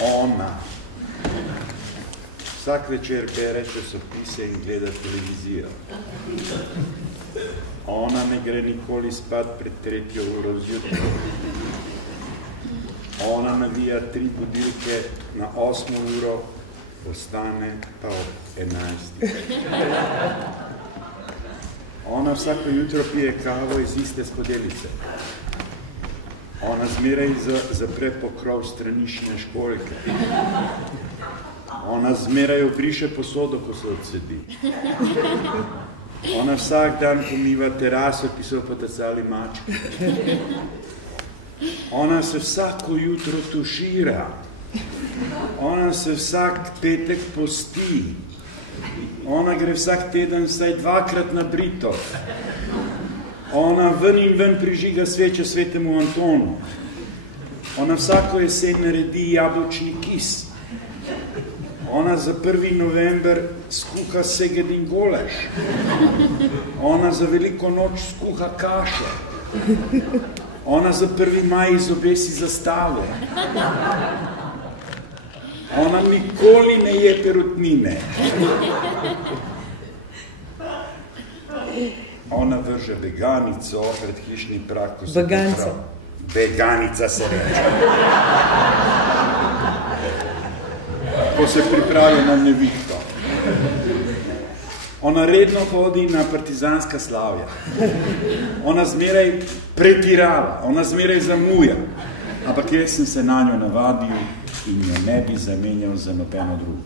Ona vsak večer bere časopise in gleda televizijo. Ona ne gre nikoli spat pred 3. uro zjutraj. Ona navija 3 budilke na 8. uro, ostane pa ob 11. Ona vsako jutro pije kavo iz iste skodelice. Ona zmeraj zapre pokrov straniščne školjke. Ona zmeraj obriše posodo, ko se odsedi. Ona vsak dan pomiva teraso, ki so potacali mačke. Ona se vsako jutro tušira. Ona se vsak petek posti. Ona gre vsak teden vsaj 2-krat na brito. Ona ven in ven prižiga sveče svetemu Antonu. Ona vsako jesen naredi jabolčni kis. Ona za 1. november skuha seged in golaž. Ona za veliko noč skuha kašo. Ona za 1. maj izobesi zastavo. Ona nikoli ne je perutnine. Ona vrže veganico pred hišni prag. Veganca. Veganica se reče. Ko se pripravi na nevihto. Ona redno hodi na partizanska slavja. Ona zmeraj pretirava, ona zmeraj zamuja. Ampak jaz sem se na njo navadil in jo ne bi zamenjal za nobeno drugo.